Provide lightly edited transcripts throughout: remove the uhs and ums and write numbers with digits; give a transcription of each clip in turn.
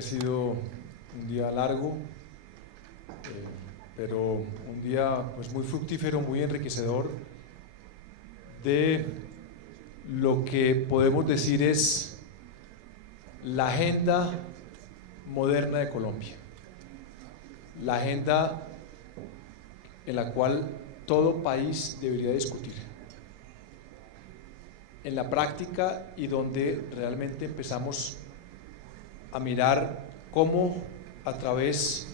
ha sido un día largo, pero un día pues muy fructífero, muy enriquecedor, de lo que podemos decir es la agenda moderna de Colombia, la agenda en la cual todo país debería discutir en la práctica y donde realmente empezamos a mirar cómo a través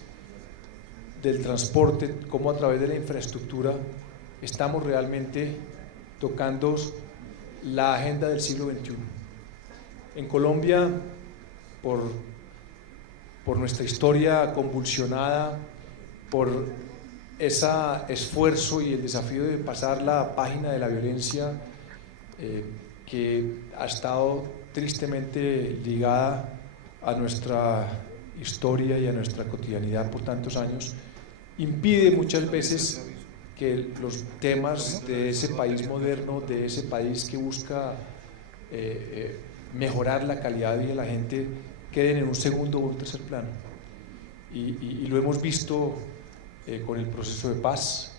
del transporte, cómo a través de la infraestructura estamos realmente tocando la agenda del siglo XXI. En Colombia, por nuestra historia convulsionada, por ese esfuerzo y el desafío de pasar la página de la violencia que ha estado tristemente ligada a nuestra historia y a nuestra cotidianidad por tantos años, impide muchas veces que los temas de ese país moderno, de ese país que busca mejorar la calidad de vida de la gente, queden en un segundo o un tercer plano. Y lo hemos visto con el proceso de paz,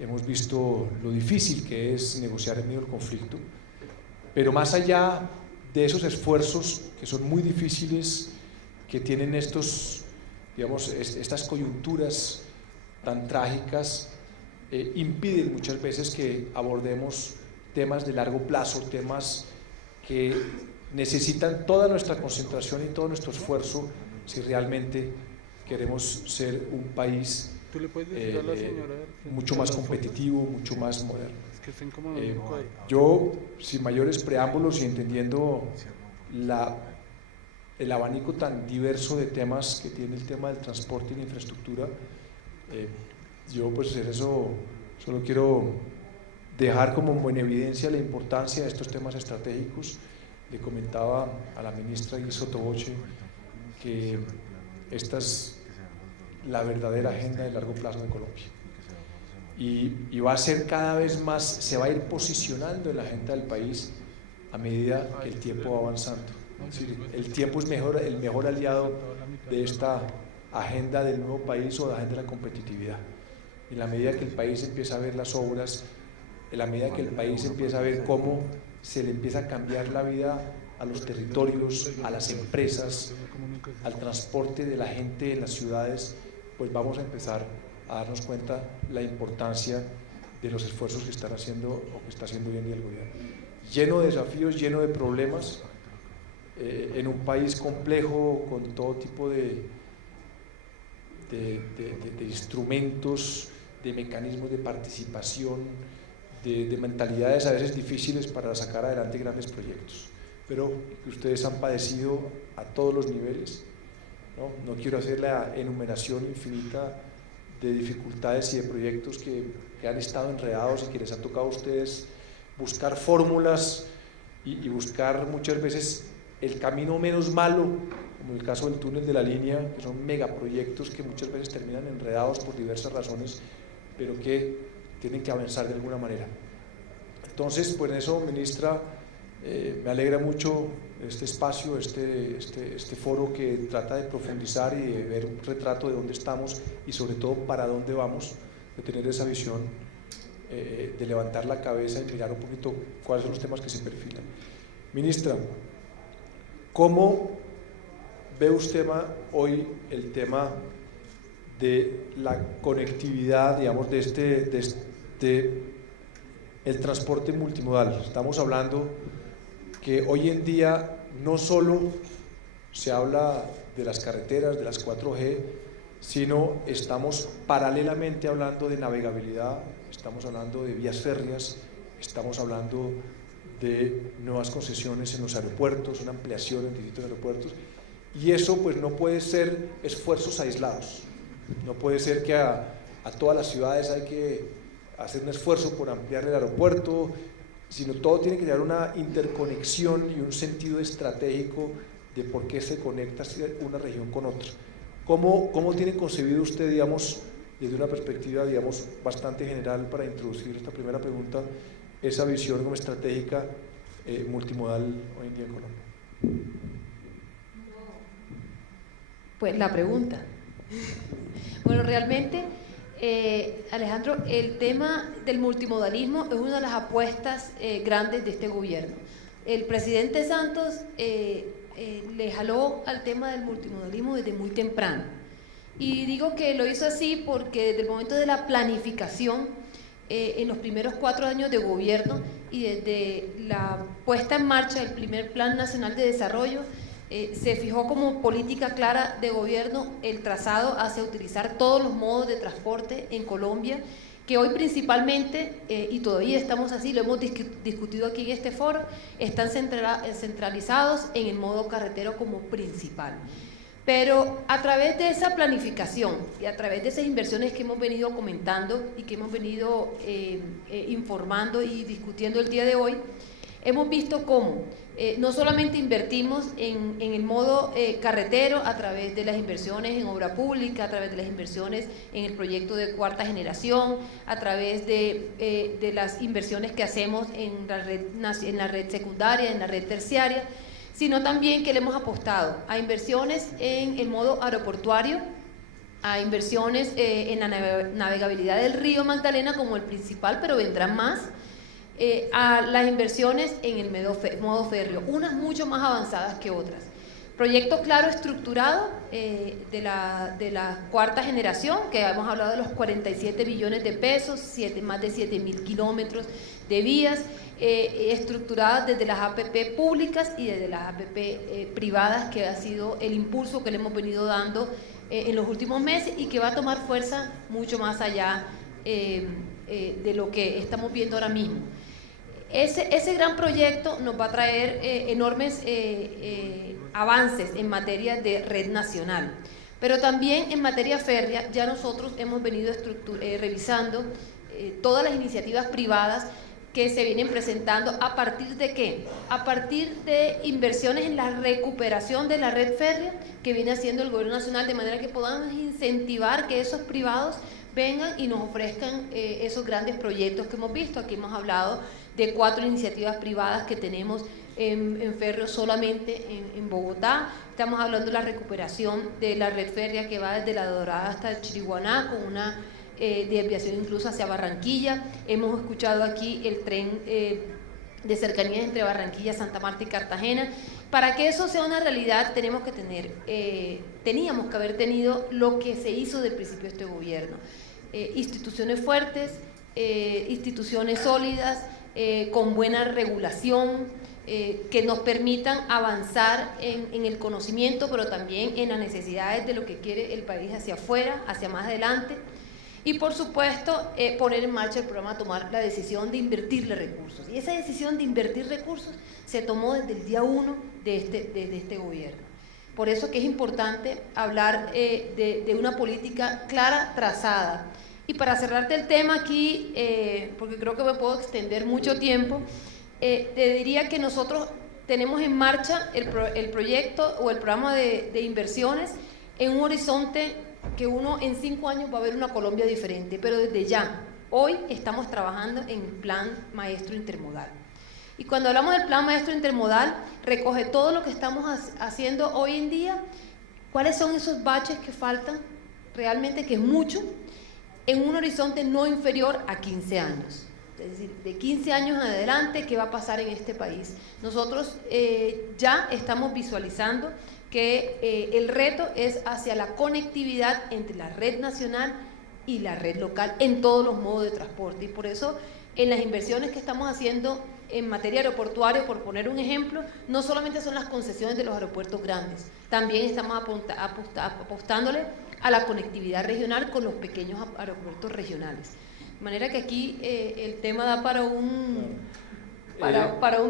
hemos visto lo difícil que es negociar en medio del conflicto, pero más allá de esos esfuerzos que son muy difíciles, que tienen estas coyunturas tan trágicas, impiden muchas veces que abordemos temas de largo plazo, temas que necesitan toda nuestra concentración y todo nuestro esfuerzo si realmente queremos ser un país mucho más competitivo, mucho más moderno. Yo, sin mayores preámbulos y entendiendo el abanico tan diverso de temas que tiene el tema del transporte y la infraestructura, yo pues en eso solo quiero dejar como en evidencia la importancia de estos temas estratégicos. Le comentaba a la ministra Iris Sotoboche que esta es la verdadera agenda de largo plazo de Colombia y va a ser cada vez más, se va a ir posicionando en la agenda del país a medida que el tiempo va avanzando. Es decir, el tiempo es el mejor aliado de esta agenda del nuevo país o de la agenda de la competitividad. En la medida que el país empieza a ver las obras, en la medida que el país empieza a ver cómo se le empieza a cambiar la vida a los territorios, a las empresas, al transporte de la gente en las ciudades, pues vamos a empezar a darnos cuenta la importancia de los esfuerzos que están haciendo o que está haciendo hoy en día el gobierno. Lleno de desafíos, lleno de problemas, en un país complejo, con todo tipo de instrumentos, de mecanismos de participación, de mentalidades a veces difíciles para sacar adelante grandes proyectos, pero que ustedes han padecido a todos los niveles. No quiero hacer la enumeración infinita de dificultades y de proyectos que han estado enredados y que les ha tocado a ustedes buscar fórmulas y buscar muchas veces el camino menos malo, como el caso del túnel de la línea, que son megaproyectos que muchas veces terminan enredados por diversas razones, pero que tienen que avanzar de alguna manera. Entonces, pues en eso, ministra, me alegra mucho este espacio, este foro que trata de profundizar y de ver un retrato de dónde estamos y sobre todo para dónde vamos, de tener esa visión, de levantar la cabeza y mirar un poquito cuáles son los temas que se perfilan. Ministra, ¿cómo ve usted hoy el tema de la conectividad, digamos, el transporte multimodal? Estamos hablando que hoy en día no solo se habla de las carreteras, de las 4G, sino estamos paralelamente hablando de navegabilidad, estamos hablando de vías férreas, estamos hablando de nuevas concesiones en los aeropuertos, una ampliación en distintos aeropuertos, y eso pues no puede ser esfuerzos aislados, no puede ser que a todas las ciudades hay que hacer un esfuerzo por ampliar el aeropuerto, sino todo tiene que llevar una interconexión y un sentido estratégico de por qué se conecta una región con otra. ¿Cómo tiene concebido usted, digamos, desde una perspectiva, digamos, bastante general para introducir esta primera pregunta, esa visión como estratégica multimodal hoy en día en Colombia? Pues la pregunta. Bueno, realmente, Alejandro, el tema del multimodalismo es una de las apuestas grandes de este gobierno. El presidente Santos le jaló al tema del multimodalismo desde muy temprano. Y digo que lo hizo así porque desde el momento de la planificación, en los primeros 4 años de gobierno y desde la puesta en marcha del primer Plan Nacional de Desarrollo, se fijó como política clara de gobierno el trazado hacia utilizar todos los modos de transporte en Colombia, que hoy principalmente, y todavía estamos así, lo hemos discutido aquí en este foro, están centralizados en el modo carretero como principal. Pero a través de esa planificación y a través de esas inversiones que hemos venido comentando y que hemos venido informando y discutiendo el día de hoy, hemos visto cómo no solamente invertimos en el modo carretero a través de las inversiones en obra pública, a través de las inversiones en el proyecto de cuarta generación, a través de las inversiones que hacemos en la red secundaria, en la red terciaria, sino también que le hemos apostado a inversiones en el modo aeroportuario, a inversiones en la navegabilidad del río Magdalena como el principal, pero vendrán más, a las inversiones en el modo férreo, unas mucho más avanzadas que otras. Proyecto claro estructurado de la cuarta generación, que hemos hablado de los 47 billones de pesos, más de 7.000 kilómetros de vías, estructuradas desde las APP públicas y desde las APP privadas, que ha sido el impulso que le hemos venido dando en los últimos meses y que va a tomar fuerza mucho más allá de lo que estamos viendo ahora mismo. Ese gran proyecto nos va a traer enormes avances en materia de red nacional, pero también en materia férrea ya nosotros hemos venido revisando todas las iniciativas privadas que se vienen presentando. ¿A partir de qué? A partir de inversiones en la recuperación de la red férrea que viene haciendo el gobierno nacional, de manera que podamos incentivar que esos privados vengan y nos ofrezcan esos grandes proyectos que hemos visto. Aquí hemos hablado de 4 iniciativas privadas que tenemos en férreo solamente en Bogotá. Estamos hablando de la recuperación de la red férrea que va desde La Dorada hasta el Chiriguaná, con una desviación incluso hacia Barranquilla. Hemos escuchado aquí el tren de cercanías entre Barranquilla, Santa Marta y Cartagena. Para que eso sea una realidad teníamos que haber tenido lo que se hizo del principio de este gobierno: instituciones fuertes, instituciones sólidas, con buena regulación, que nos permitan avanzar en el conocimiento, pero también en las necesidades de lo que quiere el país hacia afuera, hacia más adelante. Y por supuesto, poner en marcha el programa, tomar la decisión de invertirle recursos. Y esa decisión de invertir recursos se tomó desde el día 1 de este gobierno. Por eso que es importante hablar de una política clara, trazada. Y para cerrarte el tema aquí, porque creo que me puedo extender mucho tiempo, te diría que nosotros tenemos en marcha el proyecto o el programa de inversiones en un horizonte que uno en 5 años va a ver una Colombia diferente, pero desde ya, hoy estamos trabajando en el Plan Maestro Intermodal. Y cuando hablamos del Plan Maestro Intermodal, recoge todo lo que estamos haciendo hoy en día, cuáles son esos baches que faltan, realmente que es mucho, en un horizonte no inferior a 15 años. Es decir, de 15 años en adelante, ¿qué va a pasar en este país? Nosotros ya estamos visualizando que el reto es hacia la conectividad entre la red nacional y la red local en todos los modos de transporte. Y por eso, en las inversiones que estamos haciendo en materia aeroportuaria, por poner un ejemplo, no solamente son las concesiones de los aeropuertos grandes, también estamos apostándole a la conectividad regional con los pequeños aeropuertos regionales. De manera que aquí el tema da para un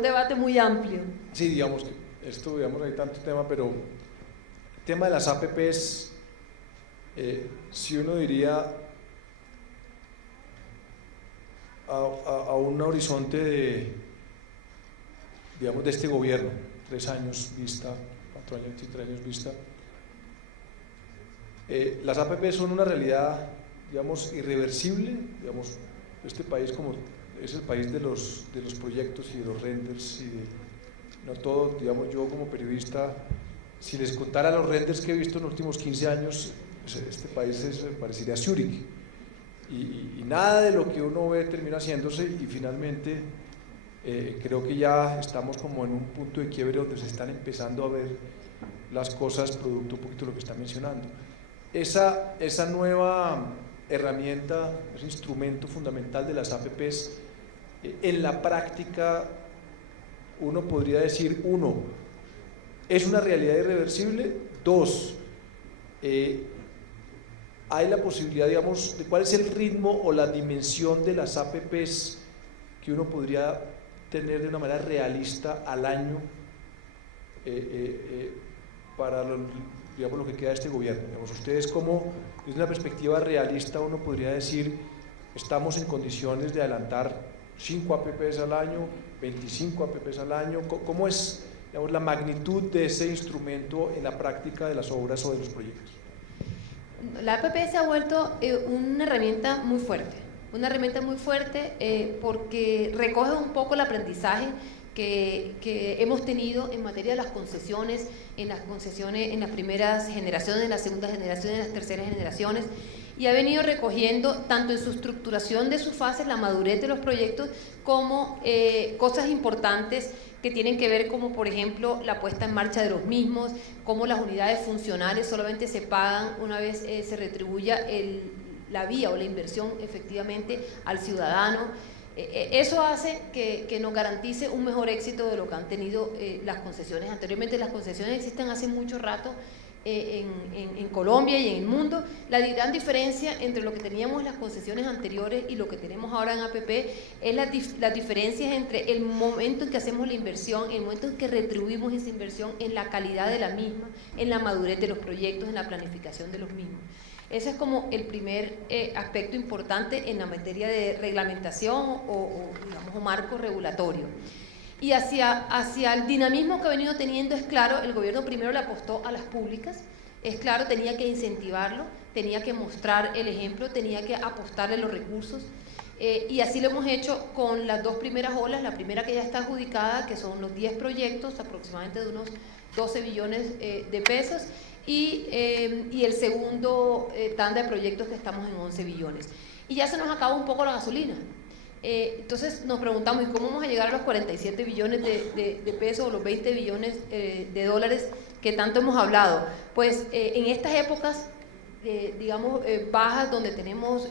debate muy amplio. Sí, digamos que esto, digamos, hay tanto tema, pero el tema de las APPs, si uno diría a un horizonte de, digamos, de este gobierno, 3 años vista, 4 años y 3 años vista, las APPs son una realidad, digamos, irreversible. Digamos, este país como es el país de los proyectos y de los renders y de, no todo, digamos, yo como periodista Si les contara los renders que he visto en los últimos 15 años, este país parecería Zúrich, y nada de lo que uno ve termina haciéndose, y finalmente creo que ya estamos como en un punto de quiebre donde se están empezando a ver las cosas producto un poquito de lo que está mencionando. Esa nueva herramienta, ese instrumento fundamental de las APPs, en la práctica uno podría decir, uno, es una realidad irreversible, dos, hay la posibilidad, digamos, de cuál es el ritmo o la dimensión de las APPs que uno podría tener de una manera realista al año para digamos, lo que queda de este gobierno. Digamos, ustedes, como desde una perspectiva realista uno podría decir, estamos en condiciones de adelantar 5 APPs al año, 25 APPs al año. ¿Cómo es, digamos, la magnitud de ese instrumento en la práctica de las obras o de los proyectos? La APP se ha vuelto una herramienta muy fuerte, porque recoge un poco el aprendizaje que hemos tenido en materia de las concesiones, en las primeras generaciones, en las segundas generaciones, en las terceras generaciones, y ha venido recogiendo tanto en su estructuración de sus fases, la madurez de los proyectos, como cosas importantes que tienen que ver, como por ejemplo la puesta en marcha de los mismos, cómo las unidades funcionales solamente se pagan una vez se retribuya la vía o la inversión efectivamente al ciudadano. Eso hace que nos garantice un mejor éxito de lo que han tenido las concesiones anteriormente. Las concesiones existen hace mucho rato en Colombia y en el mundo. La gran diferencia entre lo que teníamos en las concesiones anteriores y lo que tenemos ahora en APP es las diferencias entre el momento en que hacemos la inversión, el momento en que retribuimos esa inversión, en la calidad de la misma, en la madurez de los proyectos, en la planificación de los mismos. Ese es como el primer aspecto importante en la materia de reglamentación digamos, o marco regulatorio. Y hacia el dinamismo que ha venido teniendo, es claro, el gobierno primero le apostó a las públicas, es claro, tenía que incentivarlo, tenía que mostrar el ejemplo, tenía que apostarle los recursos, y así lo hemos hecho con las dos primeras olas. La primera, que ya está adjudicada, que son los 10 proyectos, aproximadamente de unos 12 billones de pesos, y el segundo tanda de proyectos, que estamos en 11 billones. Y ya se nos acaba un poco la gasolina. Entonces nos preguntamos, ¿y cómo vamos a llegar a los 47 billones de pesos o los 20 billones de dólares que tanto hemos hablado? Pues en estas épocas, digamos, bajas, donde tenemos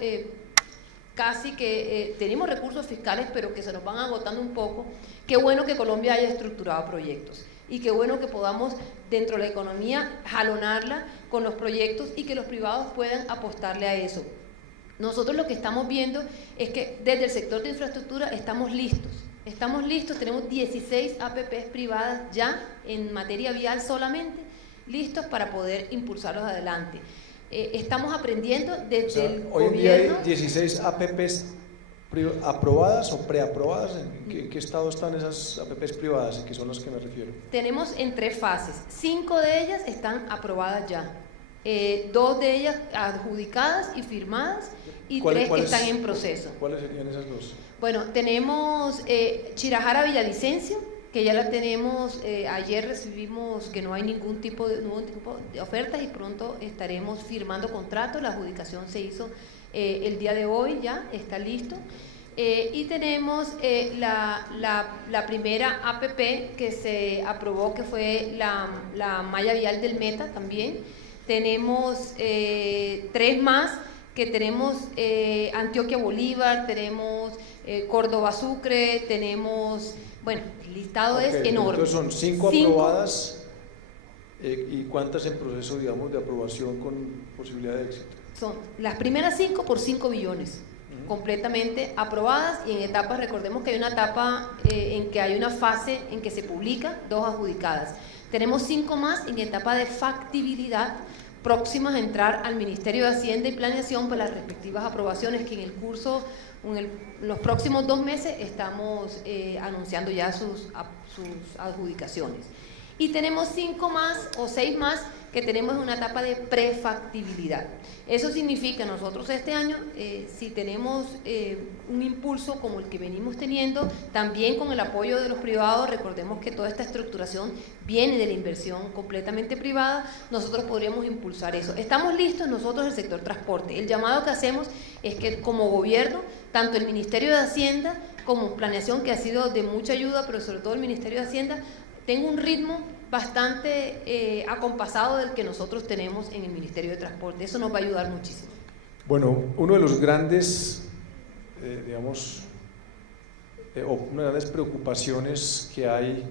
casi que tenemos recursos fiscales, pero que se nos van agotando un poco, qué bueno que Colombia haya estructurado proyectos, y qué bueno que podamos, dentro de la economía, jalonarla con los proyectos y que los privados puedan apostarle a eso. Nosotros lo que estamos viendo es que desde el sector de infraestructura estamos listos, tenemos 16 APPs privadas ya en materia vial solamente, listos para poder impulsarlos adelante. Estamos aprendiendo desde el hoy gobierno. En día hay 16 APPs aprobadas o preaprobadas. ¿En qué estado están esas APPs privadas, que son las que me refiero? Tenemos en 3 fases, 5 de ellas están aprobadas ya, 2 de ellas adjudicadas y firmadas, y 3 que están en proceso. ¿Cuáles serían esas 2? Bueno, tenemos Chirajara Villavicencio, que ya la tenemos, ayer recibimos que no hay ningún tipo de ofertas, y pronto estaremos firmando contratos. La adjudicación se hizo el día de hoy, ya está listo. Y tenemos la primera APP que se aprobó, que fue la malla vial del Meta también. Tenemos 3 más, que tenemos Antioquia Bolívar, tenemos Córdoba Sucre, tenemos, bueno, el listado es enorme. Entonces son 5 aprobadas, ¿y cuántas en proceso, digamos, de aprobación con posibilidad de éxito? Son las primeras 5 por 5 billones, completamente aprobadas, y en etapas. Recordemos que hay una etapa en que hay una fase en que se publica, 2 adjudicadas. Tenemos 5 más en etapa de factibilidad, próximas a entrar al Ministerio de Hacienda y Planeación para las respectivas aprobaciones, que en el curso, en los próximos 2 meses estamos anunciando ya sus adjudicaciones. Y tenemos 5 más o 6 más que tenemos una etapa de prefactibilidad. Eso significa, nosotros este año, si tenemos un impulso como el que venimos teniendo, también con el apoyo de los privados, recordemos que toda esta estructuración viene de la inversión completamente privada, nosotros podríamos impulsar eso. Estamos listos nosotros, el sector transporte. El llamado que hacemos es que como gobierno, tanto el Ministerio de Hacienda como Planeación, que ha sido de mucha ayuda, pero sobre todo el Ministerio de Hacienda, tenga un ritmo bastante acompasado del que nosotros tenemos en el Ministerio de Transporte. Eso nos va a ayudar muchísimo. Bueno, uno de los grandes, una de las grandes preocupaciones que hay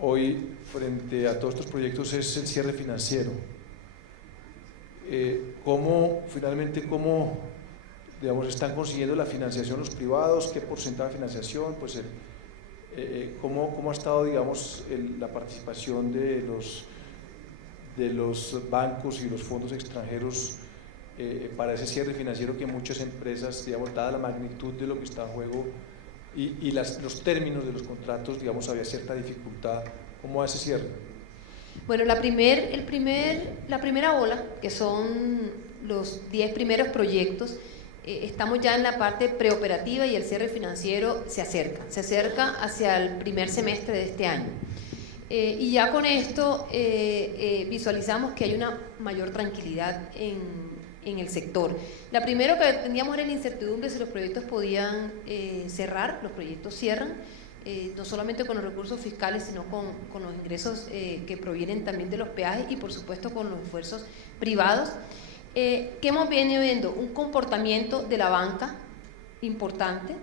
hoy frente a todos estos proyectos es el cierre financiero. ¿Cómo están consiguiendo la financiación los privados? ¿Qué porcentaje de financiación? Pues ¿cómo ha estado, la participación de los bancos y los fondos extranjeros para ese cierre financiero que muchas empresas, dada la magnitud de lo que está en juego y los términos de los contratos, había cierta dificultad? ¿Cómo va ese cierre? Bueno, la primera ola, que son los 10 primeros proyectos, estamos ya en la parte preoperativa y el cierre financiero se acerca hacia el primer semestre de este año. Y ya con esto visualizamos que hay una mayor tranquilidad en el sector. La primera que teníamos era la incertidumbre si los proyectos podían cerrar. Los proyectos cierran, no solamente con los recursos fiscales, sino con los ingresos que provienen también de los peajes y por supuesto con los esfuerzos privados. ¿Qué hemos venido viendo? Un comportamiento de la banca importante.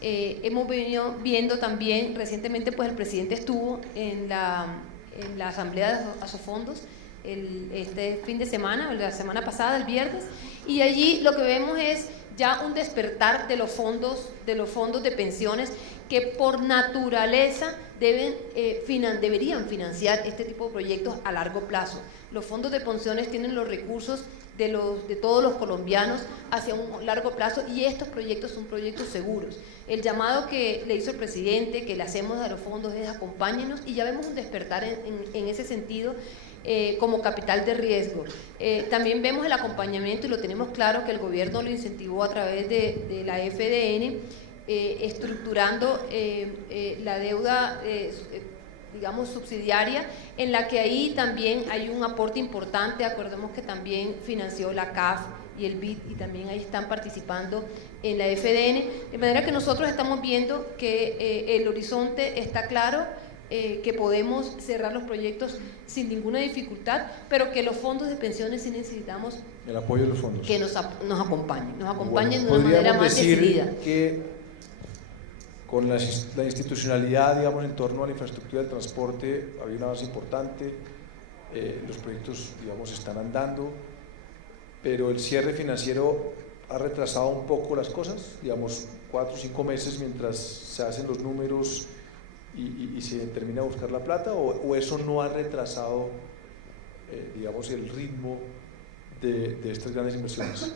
Hemos venido viendo también, recientemente pues el presidente estuvo en la asamblea de Asofondos este fin de semana, la semana pasada, el viernes, y allí lo que vemos es ya un despertar de los fondos de pensiones que por naturaleza deberían financiar este tipo de proyectos a largo plazo. Los fondos de pensiones tienen los recursos de todos los colombianos hacia un largo plazo y estos proyectos son proyectos seguros. El llamado que le hizo el presidente, que le hacemos a los fondos es acompáñenos, y ya vemos un despertar en ese sentido como capital de riesgo. También vemos el acompañamiento y lo tenemos claro que el gobierno lo incentivó a través de la FDN, estructurando la deuda subsidiaria, en la que ahí también hay un aporte importante. Acordemos que también financió la CAF y el BID, y también ahí están participando en la FDN, de manera que nosotros estamos viendo que el horizonte está claro, que podemos cerrar los proyectos sin ninguna dificultad, pero que los fondos de pensiones sí necesitamos el apoyo de los fondos, que nos acompañen bueno, de una manera más decidida. Que con la institucionalidad, en torno a la infraestructura del transporte había un avance importante, los proyectos, están andando, pero el cierre financiero ha retrasado un poco las cosas, 4 o 5 meses mientras se hacen los números y se termina de buscar la plata, o eso no ha retrasado, el ritmo de estas grandes inversiones.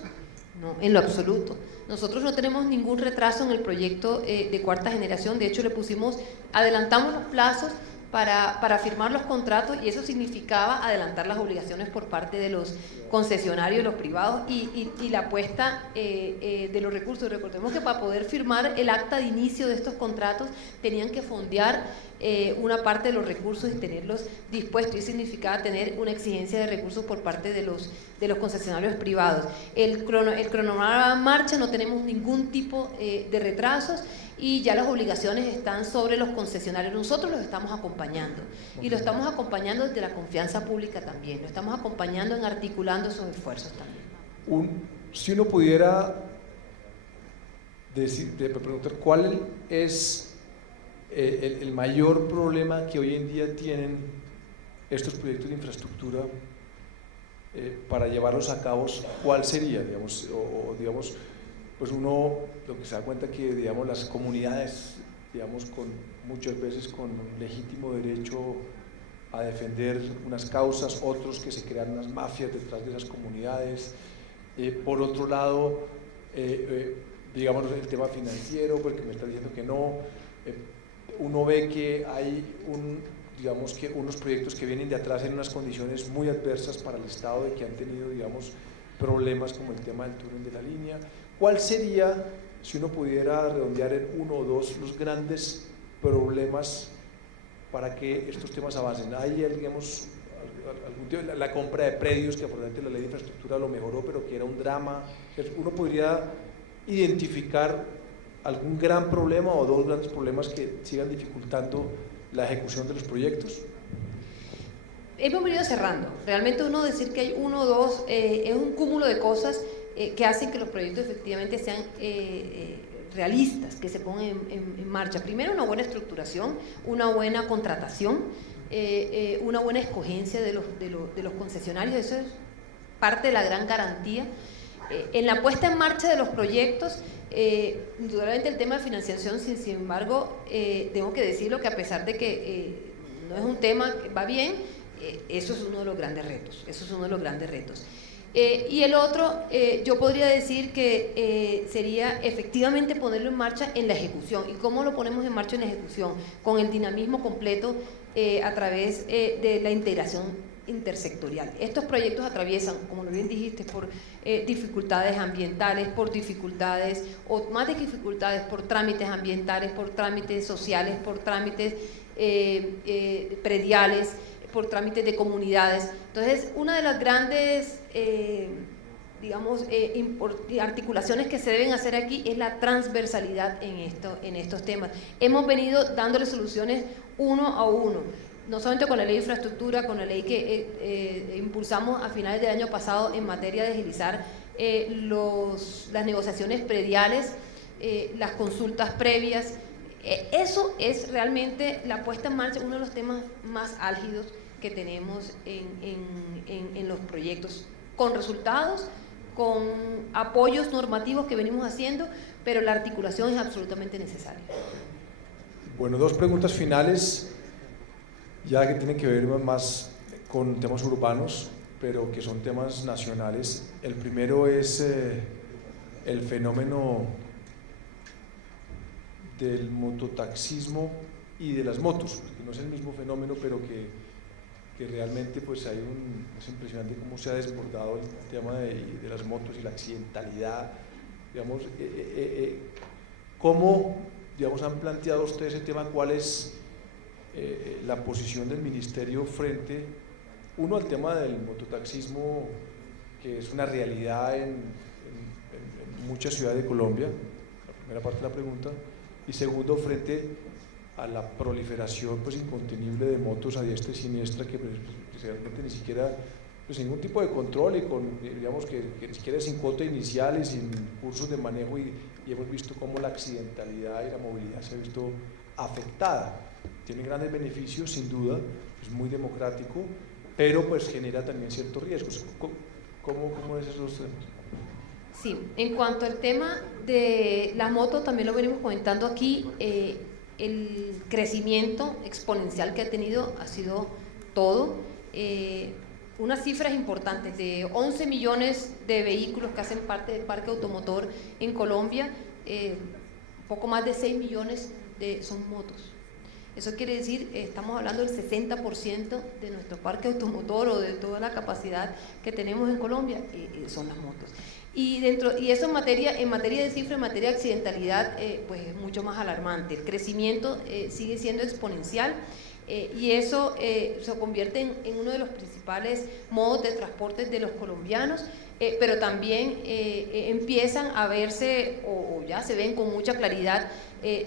No, en lo absoluto. Nosotros no tenemos ningún retraso en el proyecto de cuarta generación. De hecho, adelantamos los plazos para firmar los contratos, y eso significaba adelantar las obligaciones por parte de los concesionarios, los privados, y la apuesta de los recursos. Recordemos que para poder firmar el acta de inicio de estos contratos tenían que fondear una parte de los recursos y tenerlos dispuestos, y significaba tener una exigencia de recursos por parte de los concesionarios privados. El cronograma en marcha, no tenemos ningún tipo de retrasos, y ya las obligaciones están sobre los concesionarios. Nosotros los estamos acompañando, y lo estamos acompañando desde la confianza pública también, lo estamos acompañando en articulando esos esfuerzos también. Si uno pudiera preguntar cuál es el mayor problema que hoy en día tienen estos proyectos de infraestructura para llevarlos a cabo, ¿cuál sería? Pues uno lo que se da cuenta que las comunidades, muchas veces con legítimo derecho a defender unas causas, otros que se crean unas mafias detrás de esas comunidades. Por otro lado, el tema financiero, porque me está diciendo que no. Uno ve que hay digamos que unos proyectos que vienen de atrás en unas condiciones muy adversas para el Estado, de que han tenido, digamos, problemas como el tema del túnel de la línea. ¿Cuál sería, si uno pudiera redondear en uno o dos, los grandes problemas para que estos temas avancen? Hay, digamos, la compra de predios, que afortunadamente la ley de infraestructura lo mejoró, pero que era un drama. Uno podría identificar algún gran problema o dos grandes problemas que sigan dificultando la ejecución de los proyectos. Hemos venido cerrando. Realmente uno decir que hay uno o dos es un cúmulo de cosas que hacen que los proyectos efectivamente sean realistas, que se pongan en marcha. Primero, una buena estructuración, una buena contratación, una buena escogencia de los concesionarios. Eso es parte de la gran garantía. En la puesta en marcha de los proyectos, indudablemente el tema de financiación, sin embargo, tengo que decirlo que a pesar de que no es un tema que va bien, eso es uno de los grandes retos. Y el otro, yo podría decir que sería efectivamente ponerlo en marcha en la ejecución. ¿Y cómo lo ponemos en marcha en la ejecución? Con el dinamismo completo a través de la integración intersectorial. Estos proyectos atraviesan, como lo bien dijiste, por dificultades ambientales, por dificultades, o más de dificultades, por trámites ambientales, por trámites sociales, por trámites prediales, por trámites de comunidades. Entonces, una de las grandes, digamos, articulaciones que se deben hacer aquí es la transversalidad en estos temas. Hemos venido dándole soluciones uno a uno, no solamente con la ley de infraestructura, con la ley que impulsamos a finales del año pasado en materia de agilizar las negociaciones prediales, las consultas previas. Eso es realmente la puesta en marcha, uno de los temas más álgidos que tenemos en los proyectos, con resultados, con apoyos normativos que venimos haciendo, pero la articulación es absolutamente necesaria. Bueno, dos preguntas finales, ya que tienen que ver más con temas urbanos, pero que son temas nacionales. El primero es el fenómeno del mototaxismo y de las motos, que no es el mismo fenómeno, pero que realmente pues es impresionante cómo se ha desbordado el tema de las motos y la accidentalidad, digamos, cómo, digamos, han planteado ustedes ese tema, cuál es la posición del ministerio frente, uno, al tema del mototaxismo, que es una realidad en muchas ciudades de Colombia, la primera parte de la pregunta, y segundo, frente a la proliferación pues incontenible de motos a diestra y siniestra, que realmente ni siquiera, pues ningún tipo de control, y con, digamos, que ni siquiera sin cuota inicial y sin cursos de manejo, y hemos visto cómo la accidentalidad y la movilidad se ha visto afectada. Tiene grandes beneficios, sin duda, es muy democrático, pero pues genera también ciertos riesgos. ¿Cómo es esos temas? Sí, en cuanto al tema de las motos, también lo venimos comentando aquí, el crecimiento exponencial que ha tenido ha sido todo. Unas cifras importantes, de 11 millones de vehículos que hacen parte del parque automotor en Colombia, poco más de 6 millones son motos. Eso quiere decir, estamos hablando del 60% de nuestro parque automotor o de toda la capacidad que tenemos en Colombia, son las motos. Y eso en materia de cifra, en materia de accidentalidad, pues es mucho más alarmante. El crecimiento sigue siendo exponencial, y eso se convierte en uno de los principales modos de transporte de los colombianos, pero también empiezan a verse, o ya se ven con mucha claridad,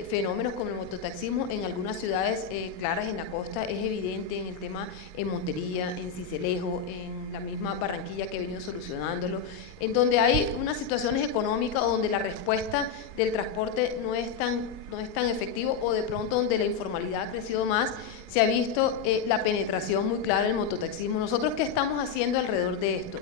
fenómenos como el mototaxismo en algunas ciudades claras en la costa. Es evidente en el tema en Montería, en Sincelejo, en la misma Barranquilla, que he venido solucionándolo, en donde hay unas situaciones económicas donde la respuesta del transporte no es tan efectivo, o de pronto donde la informalidad ha crecido más, se ha visto la penetración muy clara del mototaxismo. ¿Nosotros qué estamos haciendo alrededor de esto?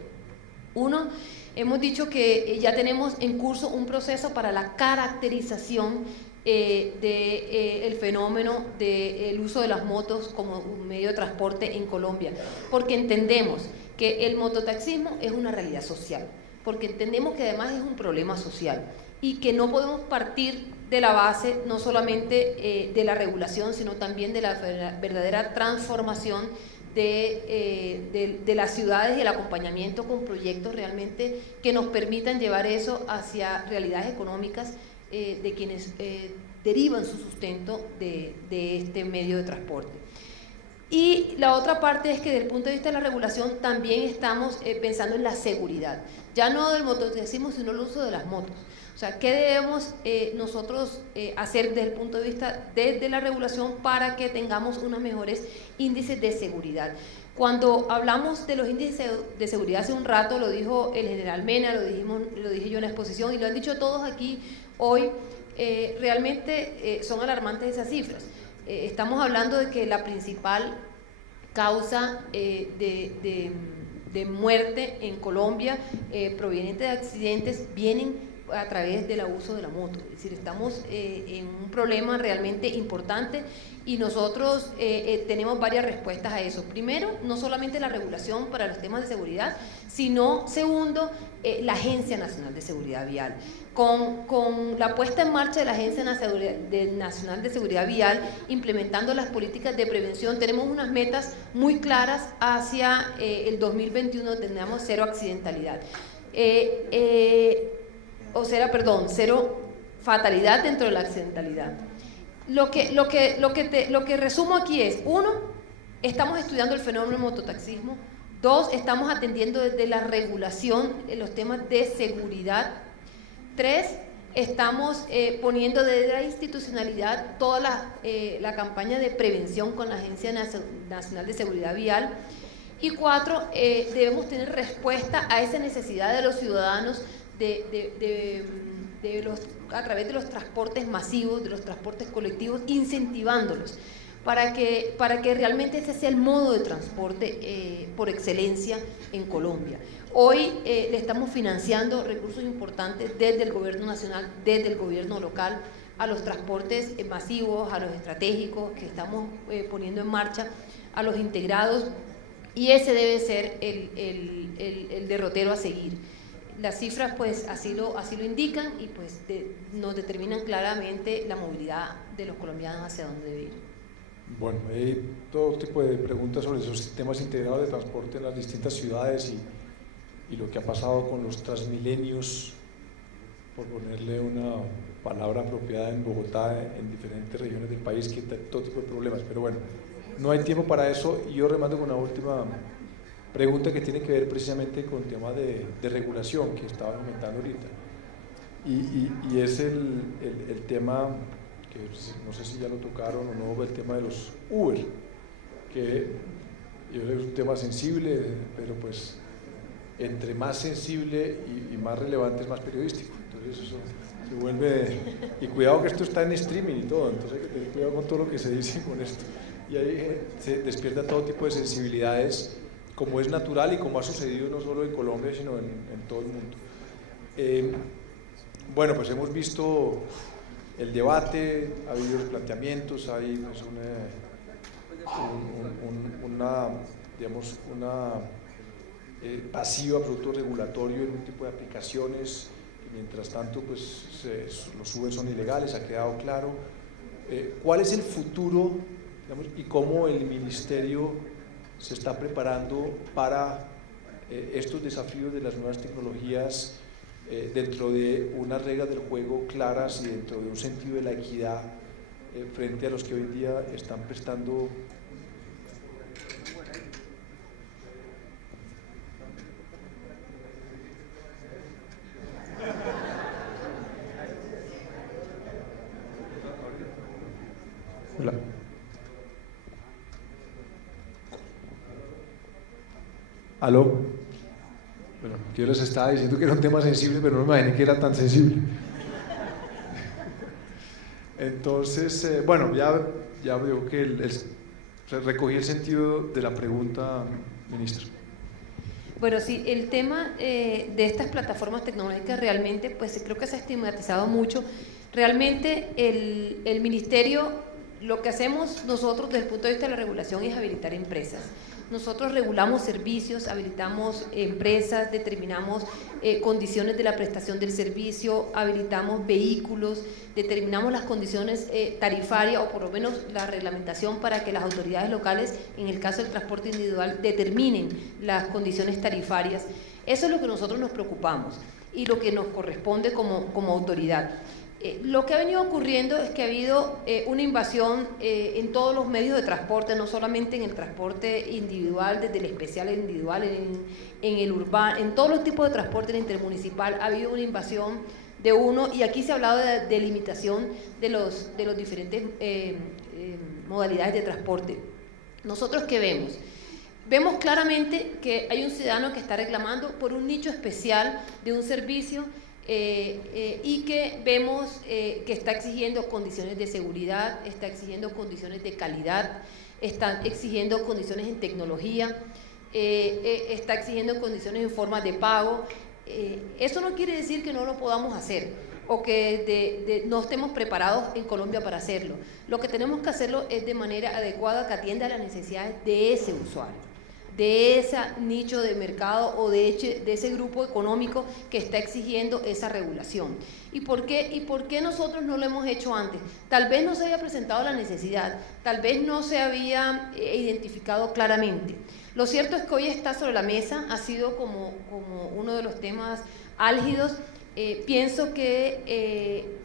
Uno, hemos dicho que ya tenemos en curso un proceso para la caracterización del fenómeno del uso de las motos como un medio de transporte en Colombia, porque entendemos que el mototaxismo es una realidad social, porque entendemos que además es un problema social, y que no podemos partir de la base, no solamente de la regulación, sino también de la verdadera transformación de las ciudades y el acompañamiento con proyectos realmente que nos permitan llevar eso hacia realidades económicas de quienes derivan su sustento de este medio de transporte. Y la otra parte es que desde el punto de vista de la regulación también estamos pensando en la seguridad, ya no del mototaxismo, sino el uso de las motos. O sea, ¿qué debemos nosotros hacer desde el punto de vista de la regulación para que tengamos unos mejores índices de seguridad? Cuando hablamos de los índices de seguridad hace un rato, lo dijo el general Mena, lo dije yo en la exposición y lo han dicho todos aquí hoy, realmente son alarmantes esas cifras. Estamos hablando de que la principal causa de muerte en Colombia proveniente de accidentes vienen a través del abuso de la moto. Es decir, estamos en un problema realmente importante y nosotros tenemos varias respuestas a eso. Primero, no solamente la regulación para los temas de seguridad, sino segundo, la Agencia Nacional de Seguridad Vial. Con la puesta en marcha de la Agencia Nacional de Seguridad Vial, implementando las políticas de prevención, tenemos unas metas muy claras hacia el 2021, tendremos cero accidentalidad. Cero fatalidad dentro de la accidentalidad. Lo que resumo aquí es, uno, estamos estudiando el fenómeno del mototaxismo. Dos, estamos atendiendo desde la regulación los temas de seguridad. Tres, estamos poniendo desde la institucionalidad toda la campaña de prevención con la Agencia Nacional de Seguridad Vial. Y cuatro, debemos tener respuesta a esa necesidad de los ciudadanos a través de los transportes masivos, de los transportes colectivos, incentivándolos para que realmente ese sea el modo de transporte por excelencia en Colombia. Hoy le estamos financiando recursos importantes desde el gobierno nacional, desde el gobierno local, a los transportes masivos, a los estratégicos que estamos poniendo en marcha, a los integrados, y ese debe ser el derrotero a seguir. Las cifras pues así lo indican y pues nos determinan claramente la movilidad de los colombianos hacia dónde debe ir. Bueno, hay todo tipo de preguntas sobre esos sistemas integrados de transporte en las distintas ciudades y lo que ha pasado con los transmilenios, por ponerle una palabra apropiada, en Bogotá, en diferentes regiones del país, que hay todo tipo de problemas. Pero bueno, no hay tiempo para eso y yo remato con una última pregunta que tiene que ver precisamente con el tema de regulación que estaba comentando ahorita. Y es el tema, que no sé si ya lo tocaron o no, el tema de los Uber, que yo creo que es un tema sensible, pero pues entre más sensible y más relevante es más periodístico. Entonces eso se vuelve, y cuidado que esto está en streaming y todo, entonces hay que tener cuidado con todo lo que se dice con esto. Y ahí se despierta todo tipo de sensibilidades, como es natural y como ha sucedido no solo en Colombia, sino en todo el mundo. Bueno, pues hemos visto el debate, ha habido los planteamientos, hay pues una pasiva producto regulatorio en un tipo de aplicaciones, y mientras tanto pues los Uber son ilegales, ha quedado claro. ¿Cuál es el futuro, digamos, y cómo el Ministerio se está preparando para estos desafíos de las nuevas tecnologías dentro de unas reglas del juego claras y dentro de un sentido de la equidad frente a los que hoy en día están prestando Hola. ¿Aló? Bueno, yo les estaba diciendo que era un tema sensible, pero no me imaginé que era tan sensible. Entonces, bueno, ya veo que recogí el sentido de la pregunta, ministro. Bueno, sí, el tema de estas plataformas tecnológicas realmente, pues creo que se ha estigmatizado mucho. Realmente el ministerio, lo que hacemos nosotros desde el punto de vista de la regulación es habilitar empresas. Nosotros regulamos servicios, habilitamos empresas, determinamos condiciones de la prestación del servicio, habilitamos vehículos, determinamos las condiciones tarifarias o por lo menos la reglamentación para que las autoridades locales, en el caso del transporte individual, determinen las condiciones tarifarias. Eso es lo que nosotros nos preocupamos y lo que nos corresponde como autoridad. Lo que ha venido ocurriendo es que ha habido una invasión en todos los medios de transporte, no solamente en el transporte individual, desde el especial al individual, en el urbano, en todos los tipos de transporte, en el intermunicipal, ha habido una invasión de uno, y aquí se ha hablado de limitación de los diferentes modalidades de transporte. ¿Nosotros qué vemos? Vemos claramente que hay un ciudadano que está reclamando por un nicho especial de un servicio y que vemos que está exigiendo condiciones de seguridad, está exigiendo condiciones de calidad, está exigiendo condiciones en tecnología, está exigiendo condiciones en forma de pago. Eso no quiere decir que no lo podamos hacer o que no estemos preparados en Colombia para hacerlo. Lo que tenemos que hacerlo es de manera adecuada, que atienda a las necesidades de ese usuario, de ese nicho de mercado o de ese grupo económico que está exigiendo esa regulación. ¿Y por qué nosotros no lo hemos hecho antes? Tal vez no se había presentado la necesidad, tal vez no se había identificado claramente. Lo cierto es que hoy está sobre la mesa, ha sido como uno de los temas álgidos. Pienso que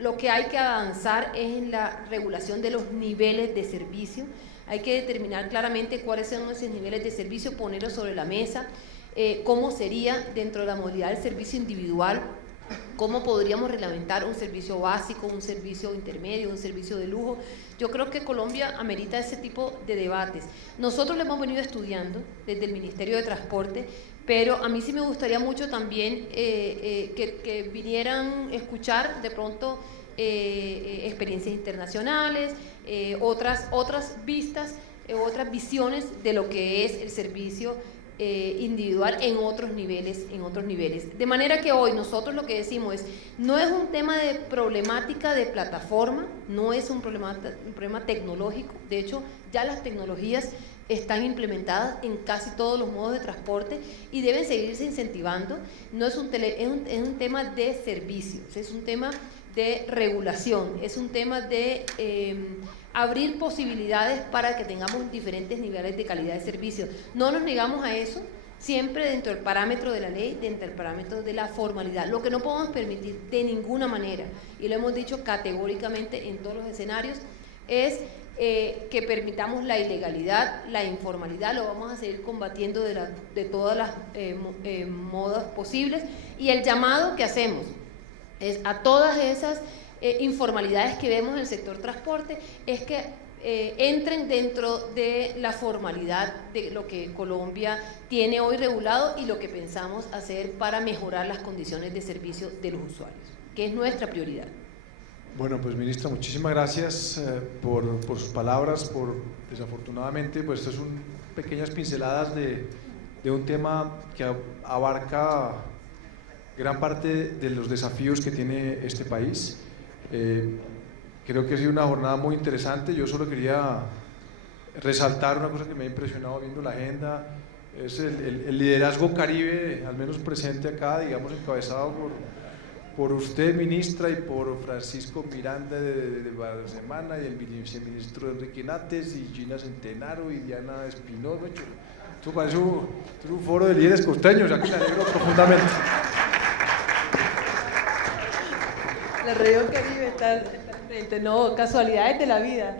lo que hay que avanzar es en la regulación de los niveles de servicio. Hay que determinar claramente cuáles son esos niveles de servicio, ponerlos sobre la mesa, cómo sería dentro de la modalidad del servicio individual, cómo podríamos reglamentar un servicio básico, un servicio intermedio, un servicio de lujo. Yo creo que Colombia amerita ese tipo de debates. Nosotros lo hemos venido estudiando desde el Ministerio de Transporte, pero a mí sí me gustaría mucho también que vinieran a escuchar de pronto experiencias internacionales, otras vistas, otras visiones de lo que es el servicio individual en otros niveles. De manera que hoy nosotros lo que decimos es, no es un tema de problemática de plataforma, no es un problema tecnológico. De hecho, ya las tecnologías están implementadas en casi todos los modos de transporte y deben seguirse incentivando. No es un tema de servicios, es un tema de regulación, es un tema de abrir posibilidades para que tengamos diferentes niveles de calidad de servicio. No nos negamos a eso, siempre dentro del parámetro de la ley, dentro del parámetro de la formalidad. Lo que no podemos permitir de ninguna manera, y lo hemos dicho categóricamente en todos los escenarios, es que permitamos la ilegalidad, la informalidad. Lo vamos a seguir combatiendo de todas las modos posibles, y el llamado que hacemos es a todas esas informalidades que vemos en el sector transporte, es que entren dentro de la formalidad de lo que Colombia tiene hoy regulado y lo que pensamos hacer para mejorar las condiciones de servicio de los usuarios, que es nuestra prioridad. Bueno, pues ministra, muchísimas gracias por sus palabras. Desafortunadamente, pues esto son pequeñas pinceladas de un tema que abarca gran parte de los desafíos que tiene este país. Creo que ha sido una jornada muy interesante. Yo solo quería resaltar una cosa que me ha impresionado viendo la agenda, es el liderazgo caribe, al menos presente acá, digamos, encabezado por usted, ministra, y por Francisco Miranda de Barcelona, y el viceministro Enrique Nates, y Gina Centenaro, y Diana Espinosa. Esto parece un foro de líderes costeños, o sea que me alegro profundamente. La región Caribe está frente, no, casualidades de la vida.